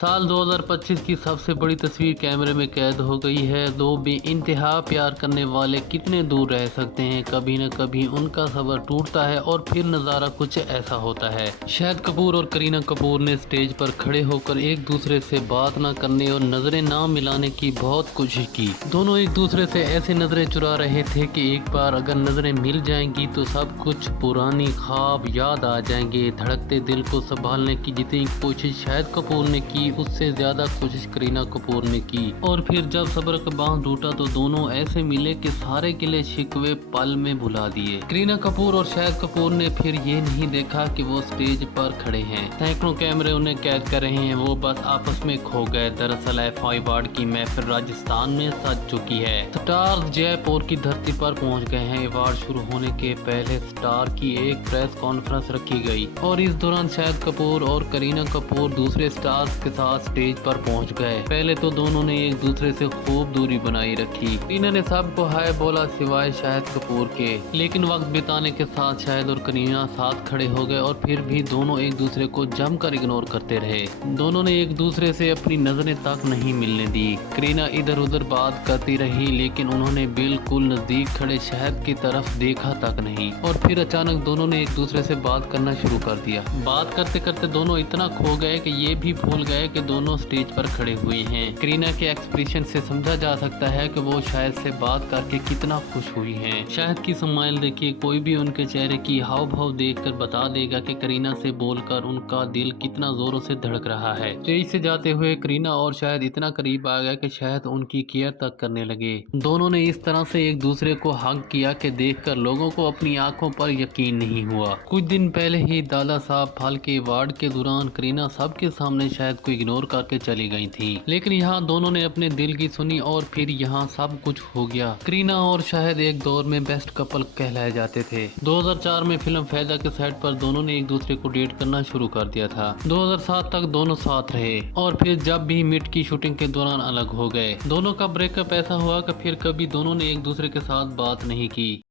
साल 2025 की सबसे बड़ी तस्वीर कैमरे में कैद हो गई है। दो बेइंतहा प्यार करने वाले कितने दूर रह सकते हैं, कभी न कभी उनका सबर टूटता है और फिर नज़ारा कुछ ऐसा होता है। शाहिद कपूर और करीना कपूर ने स्टेज पर खड़े होकर एक दूसरे से बात न करने और नज़रें ना मिलाने की बहुत कोशिश की। दोनों एक दूसरे से ऐसी नज़रें चुरा रहे थे कि एक बार अगर नज़रें मिल जाएंगी तो सब कुछ पुरानी ख्वाब याद आ जाएंगे। धड़कते दिल को संभालने की जितनी कोशिश शाहिद कपूर ने की, उससे ज्यादा कोशिश करीना कपूर ने की। और फिर जब सब्र का बांध टूटा तो दोनों ऐसे मिले कि सारे गिले शिकवे पल में भुला दिए। करीना कपूर और शाहिद कपूर ने फिर ये नहीं देखा कि वो स्टेज पर खड़े हैं, सैकड़ों कैमरे उन्हें कैद कर रहे हैं, वो बस आपस में खो गए। दरअसल एफआई अवार्ड की महफिल राजस्थान में सज चुकी है। स्टार्स जयपुर की धरती पर पहुंच गए हैं। अवार्ड शुरू होने के पहले स्टार की एक प्रेस कॉन्फ्रेंस रखी गई और इस दौरान शाहिद कपूर और करीना कपूर दूसरे स्टार्स के साथ स्टेज पर पहुंच गए। पहले तो दोनों ने एक दूसरे से खूब दूरी बनाई रखी। करीना ने सबको हाय बोला सिवाय शाहिद कपूर के, लेकिन वक्त बिताने के साथ शाहिद और करीना साथ खड़े हो गए और फिर भी दोनों एक दूसरे को जमकर इग्नोर करते रहे। दोनों ने एक दूसरे से अपनी नजरें तक नहीं मिलने दी। करीना इधर उधर बात करती रही, लेकिन उन्होंने बिल्कुल नजदीक खड़े शाहिद की तरफ देखा तक नहीं। और फिर अचानक दोनों ने एक दूसरे से बात करना शुरू कर दिया। बात करते करते दोनों इतना खो गए कि ये भी भूल गए कि दोनों स्टेज पर खड़े हुए हैं। करीना के एक्सप्रेशन से समझा जा सकता है कि वो शाहिद से बात करके कितना खुश हुई हैं। शाहिद की स्माइल देखिए, कोई भी उनके चेहरे की हाव भाव देखकर बता देगा कि करीना से बोलकर उनका दिल कितना जोरों से धड़क रहा है। स्टेज से जाते हुए करीना और शाहिद इतना करीब आ गया कि शाहिद उनकी केयर तक करने लगे। दोनों ने इस तरह से एक दूसरे को हग किया कि देखकर लोगों को अपनी आंखों पर यकीन नहीं हुआ। कुछ दिन पहले ही दादा साहब फाल्के अवार्ड के दौरान करीना सबके सामने शाहिद को इग्नोर करके चली गई थी, लेकिन यहाँ दोनों ने अपने दिल की सुनी और फिर यहाँ सब कुछ हो गया। करीना और शाहिद एक दौर में बेस्ट कपल कहलाए जाते थे। 2004 में फिल्म फैजा के सेट पर दोनों ने एक दूसरे को डेट करना शुरू कर दिया था। 2007 तक दोनों साथ रहे और फिर जब भी मिट की शूटिंग के दौरान अलग हो गए। दोनों का ब्रेकअप ऐसा हुआ कि फिर कभी दोनों ने एक दूसरे के साथ बात नहीं की।